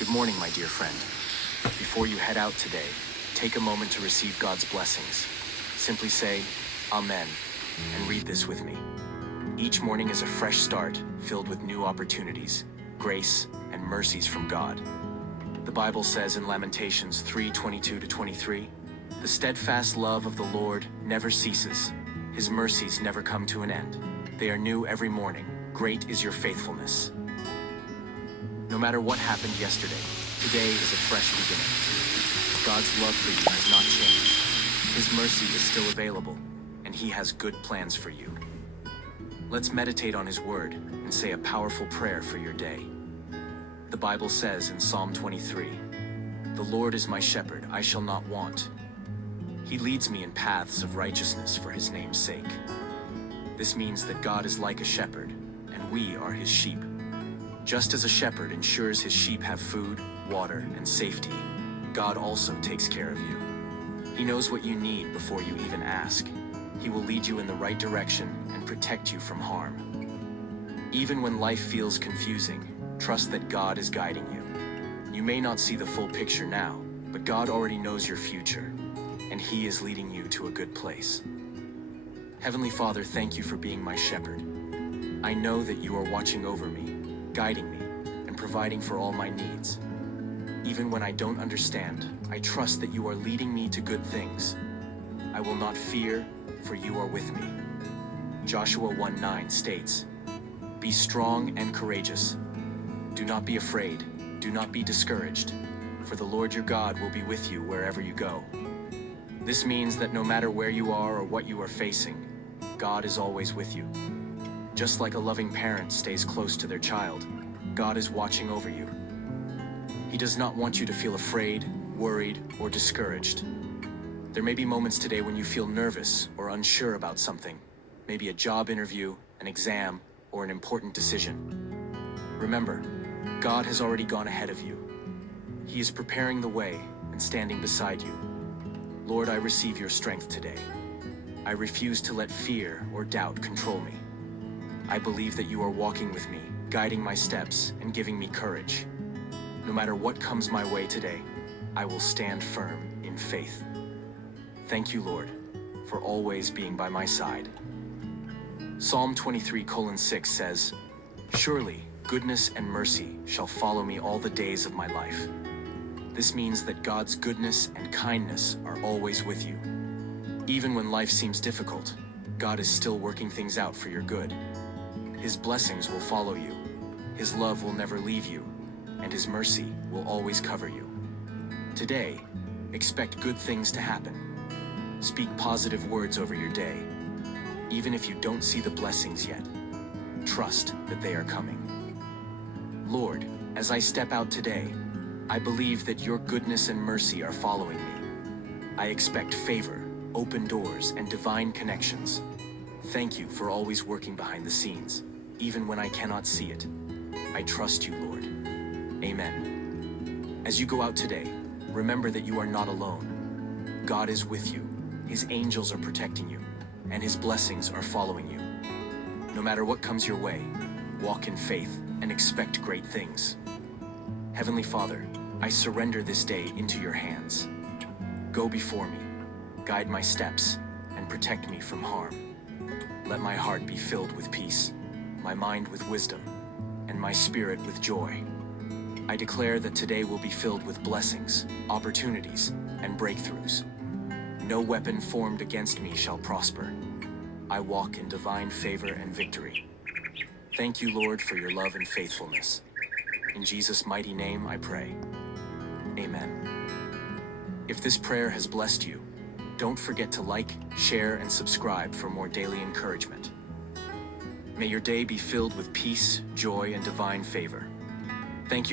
Good morning, my dear friend. Before you head out today, take a moment to receive God's blessings. Simply say, Amen, and read this with me. Each morning is a fresh start, filled with new opportunities, grace, and mercies from God. The Bible says in Lamentations 3:22-23, "The steadfast love of the Lord never ceases. His mercies never come to an end. They are new every morning. Great is your faithfulness." No matter what happened yesterday, today is a fresh beginning. God's love for you has not changed. His mercy is still available, and He has good plans for you. Let's meditate on His word and say a powerful prayer for your day. The Bible says in Psalm 23, "The Lord is my shepherd, I shall not want. He leads me in paths of righteousness for His name's sake." This means that God is like a shepherd, and we are His sheep. Just as a shepherd ensures his sheep have food, water, and safety, God also takes care of you. He knows what you need before you even ask. He will lead you in the right direction and protect you from harm. Even when life feels confusing, trust that God is guiding you. You may not see the full picture now, but God already knows your future, and He is leading you to a good place. Heavenly Father, thank you for being my shepherd. I know that you are watching over me, guiding me, and providing for all my needs. Even when I don't understand, I trust that you are leading me to good things. I will not fear, for you are with me. Joshua 1:9 states, "Be strong and courageous. Do not be afraid, do not be discouraged, for the Lord your God will be with you wherever you go." This means that no matter where you are or what you are facing, God is always with you. Just like a loving parent stays close to their child, God is watching over you. He does not want you to feel afraid, worried, or discouraged. There may be moments today when you feel nervous or unsure about something, maybe a job interview, an exam, or an important decision. Remember, God has already gone ahead of you. He is preparing the way and standing beside you. Lord, I receive your strength today. I refuse to let fear or doubt control me. I believe that you are walking with me, guiding my steps and giving me courage. No matter what comes my way today, I will stand firm in faith. Thank you, Lord, for always being by my side. Psalm 23:6 says, "Surely goodness and mercy shall follow me all the days of my life." This means that God's goodness and kindness are always with you. Even when life seems difficult, God is still working things out for your good. His blessings will follow you, His love will never leave you, and His mercy will always cover you. Today, expect good things to happen. Speak positive words over your day. Even if you don't see the blessings yet, trust that they are coming. Lord, as I step out today, I believe that your goodness and mercy are following me. I expect favor, open doors, and divine connections. Thank you for always working behind the scenes, even when I cannot see it. I trust you, Lord. Amen. As you go out today, remember that you are not alone. God is with you, His angels are protecting you, and His blessings are following you. No matter what comes your way, walk in faith and expect great things. Heavenly Father, I surrender this day into your hands. Go before me, guide my steps, and protect me from harm. Let my heart be filled with peace, my mind with wisdom, and my spirit with joy. I declare that today will be filled with blessings, opportunities, and breakthroughs. No weapon formed against me shall prosper. I walk in divine favor and victory. Thank you, Lord, for your love and faithfulness. In Jesus' mighty name I pray. Amen. If this prayer has blessed you, don't forget to like, share, and subscribe for more daily encouragement. May your day be filled with peace, joy, and divine favor. Thank you.